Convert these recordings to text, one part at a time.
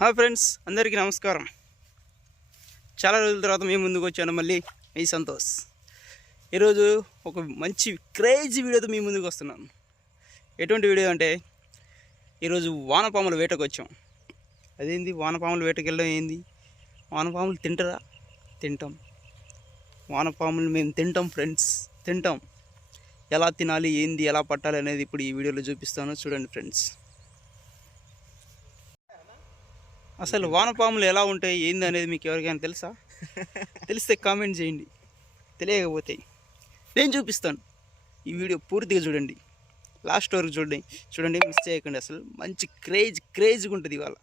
Hi friends అందరికీ నమస్కారం. చాలా రోజుల తర్వాత మేము ముందుకు వచ్చాను మళ్ళీ మీ సంతోష్. ఈరోజు ఒక మంచి క్రేజీ వీడియోతో మీ ముందుకు వస్తున్నాను. ఎటువంటి వీడియో అంటే ఈరోజు వానపాముల వేటకు వచ్చాం. అదేంది? వానపాముల వేటకి వెళ్ళడం ఏంది? వానపాములు తింటారా? తింటాం. వానపాములు మేము తింటాం ఫ్రెండ్స్ తింటాం. ఎలా తినాలి? ఏంది? ఎలా పట్టాలి? అనేది ఇప్పుడు ఈ వీడియోలో చూపిస్తాను. చూడండి ఫ్రెండ్స్. అసలు వానపాములు ఎలా ఉంటాయి ఏంది అనేది మీకు ఎవరికైనా తెలుసా? తెలిస్తే కామెంట్ చేయండి. తెలియకపోతే నేను చూపిస్తాను. ఈ వీడియో పూర్తిగా చూడండి. లాస్ట్ వరకు చూడండి. చూడండి మిస్ చేయకండి అసలు. మంచి క్రేజ్ క్రేజ్గా ఉంటుంది ఇవాళ.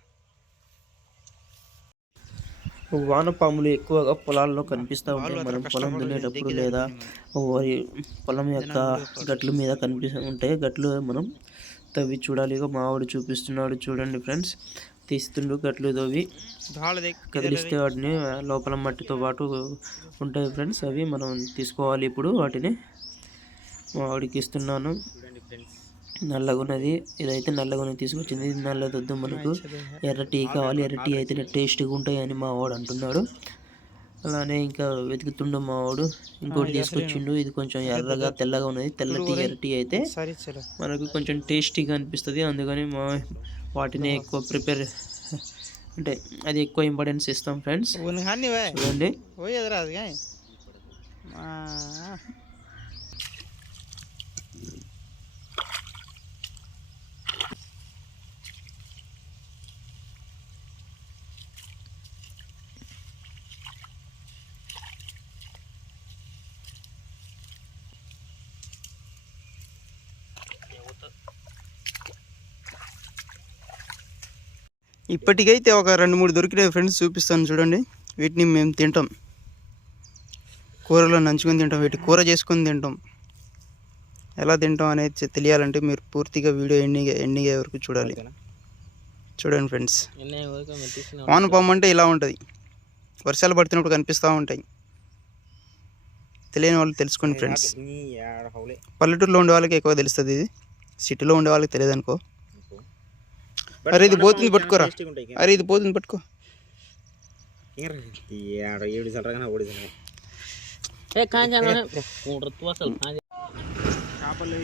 వానపాములు ఎక్కువగా పొలాల్లో కనిపిస్తూ ఉంటాయి. మనం పొలం దున్నేటప్పుడు లేదా వరి పొలం యొక్క గట్ల మీద కనిపిస్తూ ఉంటాయి. గట్లు మనం తవ్వి చూడాలి. ఇక మావాడు చూపిస్తున్నాడు చూడండి ఫ్రెండ్స్. తీస్తుండు గట్లు తవ్వి. కదిలిస్తే వాటిని లోపల మట్టితో పాటు ఉంటాయి ఫ్రెండ్స్. అవి మనం తీసుకోవాలి ఇప్పుడు వాటిని. మావాడికి ఇస్తున్నాను. నల్లగున్నది. ఇదైతే నల్లగున్నది తీసుకొచ్చింది. నల్లదొద్దు మనకు. ఎర్ర టీ కావాలి. ఎర్ర టీ అయితే టేస్ట్గా ఉంటాయి అని మా వాడు అంటున్నాడు. అలానే ఇంకా వెతుకుతుండు మా వాడు. ఇంకోటి తీసుకొచ్చిండు. ఇది కొంచెం ఎర్రగా తెల్లగా ఉన్నది. తెల్ల టీ ఎర్ర టీ అయితే మనకు కొంచెం టేస్టీగా అనిపిస్తుంది. అందుకని మా వాటిని ఎక్కువ ప్రిపేర్ అంటే అది ఎక్కువ ఇంపార్టెన్స్ ఇస్తాం ఫ్రెండ్స్. చూడండి. ఇప్పటికైతే ఒక రెండు మూడు దొరికినాయి ఫ్రెండ్స్ చూపిస్తాను చూడండి. వీటిని మేము తింటాం. కూరలో నంచుకొని తింటాం. వీటి కూర చేసుకొని తింటాం. ఎలా తింటాం అనేది తెలియాలంటే మీరు పూర్తిగా వీడియో ఎండింగ్ ఎండింగ్ అయ్యే వరకు చూడాలి. చూడండి ఫ్రెండ్స్. వానపాము అంటే ఇలా ఉంటుంది. వర్షాలు పడుతున్నప్పుడు కనిపిస్తూ ఉంటాయి. తెలియని వాళ్ళు తెలుసుకోండి ఫ్రెండ్స్. పల్లెటూరులో ఉండే వాళ్ళకి ఎక్కువ తెలుస్తుంది ఇది. సిటీలో ఉండే వాళ్ళకి తెలియదు అనుకో. అరే ఇది పోతుంది పట్టుకోరా. అరే ఇది పోతుంది పట్టుకో. ఏడు సలరగా ఓడి చేపలు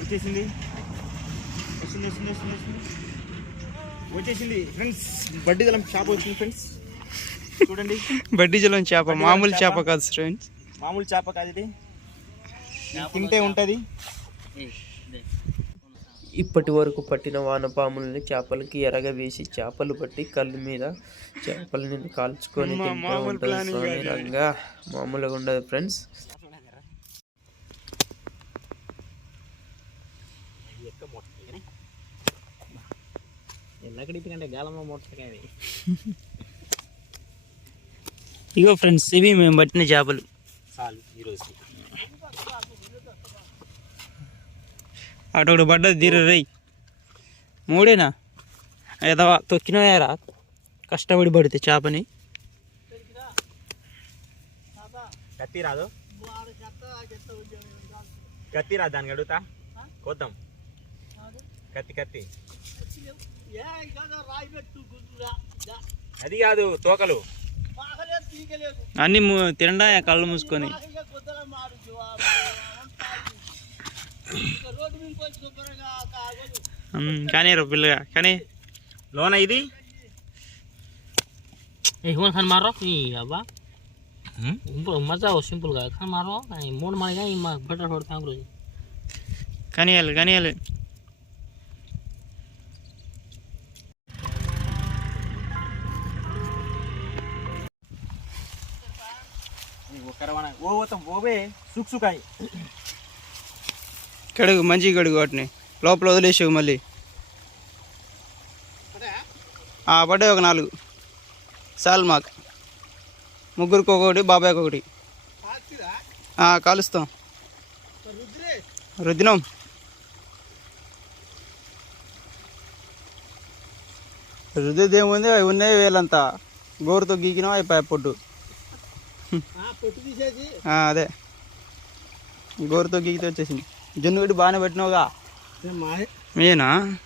వచ్చేసింది. వచ్చింది వచ్చింది వచ్చింది వచ్చింది వచ్చేసింది. ఫ్రెండ్స్ బడ్డీ గలం చేప వచ్చింది ఫ్రెండ్స్ చూడండి. బడ్డీ జలం చేప మామూలు చేప. కాదు ఫ్రెండ్స్ మామూలు చేప కాదు ఇది. ఇది తింటే ఉంటుంది. ఇప్పటి వరకు పట్టిన వానపాములని చేపలకి ఎరగ వేసి చేపలు పట్టి కళ్ళు మీద చేపలని కాల్చుకొని తింటూ ఉంటుంది స్వామి. రంగా మామూలుగా ఉండదు ఫ్రెండ్స్. ఇగో ఫ్రెండ్స్ ఇవి మేము పట్టిన చేపలు. చాలు ఈరోజు అటు ఒకటి పడ్డది తీర రై. మూడేనా? ఏదవా తొక్కినవేరా కష్టపడి పడితే చేపని. కత్తి రాదు. కత్తి రాదు దానికి అడుగుతా. కోద్దాం. కత్తి కత్తి అది కాదు తోకలు. అన్ని తినడా కళ్ళు మూసుకొని? కానీ రా పిల్లగా కానీ లోన ఇది ए हुन खान मारो नि अब मजा हो सिम्पल गा खान मारो अनि मोड मारेगा इ मा बटर फट काम रोज కనియాలి కనియాలి ఓ పోతాం ఓవే సుక్ సుకాయి కడుగు మంచిగా కడుగు వాటిని. లోపల వదిలేసావు మళ్ళీ. పడ్డాయి ఒక నాలుగు. చాలు మాకు. ముగ్గురికి ఒకటి బాబాయ్కి ఒకటి. కాలుస్తాం. రుద్దినం. రుద్దేదేముంది? అవి ఉన్నాయి వేలంతా. గోరుతో గీకినాం అయిపోయా పొట్టు. అదే. గోరుతో గీకితే వచ్చేసింది జొన్ను గడ్డి బాగానే పెట్టినావుగా. మేనా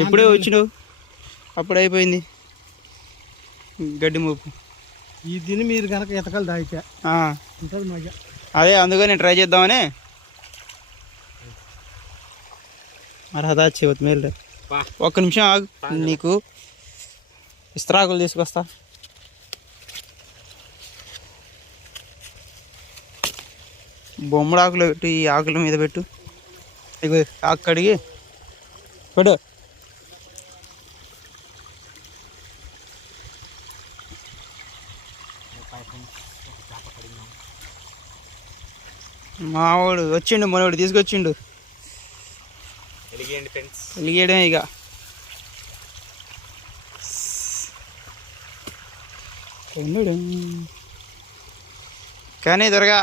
ఇప్పుడే వచ్చినావు అప్పుడు అయిపోయింది. గడ్డి మోపు. ఈ దీన్ని మీరు కనుక ఎతకలు తాగితే ఆ, ఉంటుంది మజా అదే అందుకని ట్రై చేద్దామని. అర్హత చెబుతు మేలు. ఒక్క నిమిషం ఆగు. నీకు ఇస్త్రాకులు తీసుకొస్తా. బొమ్మడు ఆకులు పెట్టు ఈ ఆకుల మీద పెట్టు. ఇగో ఆకు కడిగి పెట్టు. మావాడు వచ్చిండు మనవాడు తీసుకొచ్చిండు. వెలిగేయడమే ఇక కొన్నాడు కానీ త్వరగా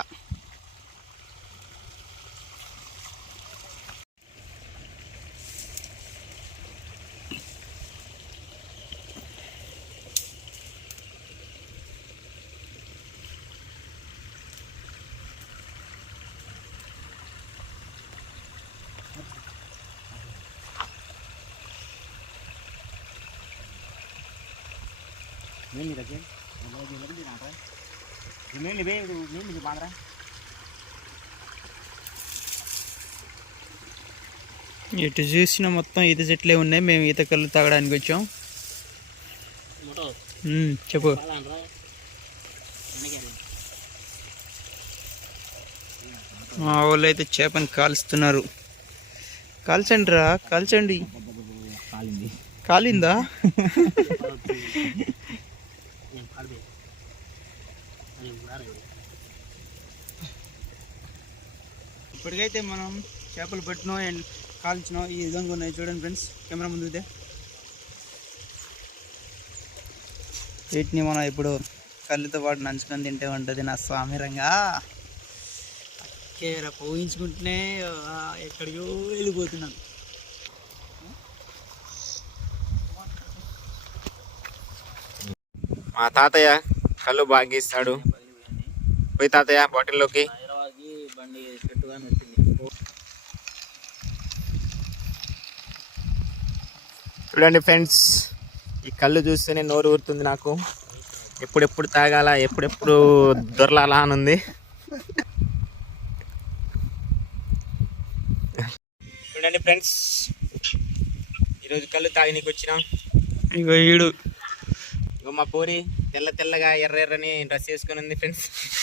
ఇటు చూసిన మొత్తం ఈత చెట్లే ఉన్నాయి. మేము ఈత కళ్ళు తాగడానికి వచ్చాం. చెప్పు. మా వాళ్ళు అయితే చేపని కాల్స్తున్నారు. కాల్చండి. రా కాల్చండి కాలిందా నేను పాడదే అది వేరే ఇప్పటికైతే మనం చేపలు పట్టినాం అండ్ కాల్చినాం ఈ విధంగా ఉన్నాయి చూడండి ఫ్రెండ్స్. కెమెరా ముందు వీటిని మనం ఇప్పుడు కళ్ళుతో పాటు నంచుకొని తింటే ఉంటుంది నా స్వామిరంగా కేర పోయించుకుంటేనే ఎక్కడికో వెళ్ళిపోతున్నాను. మా తాతయ్య కళ్ళు బాగిస్తాడు. పోయి తాతయ్య బాటిల్లోకి. చూడండి ఫ్రెండ్స్ ఈ కళ్ళు చూస్తేనే నోరు ఊరుతుంది నాకు. ఎప్పుడెప్పుడు తాగాల ఎప్పుడెప్పుడు దొరలాలా అని ఉంది. చూడండి ఫ్రెండ్స్ ఈరోజు కళ్ళు తాగినీకి వచ్చినాం. ఇగో ఈడు. ఇగో మా పోరి తెల్ల తెల్లగా ఎర్ర ఎర్రని డ్రెస్ వేసుకొని ఉంది ఫ్రెండ్స్.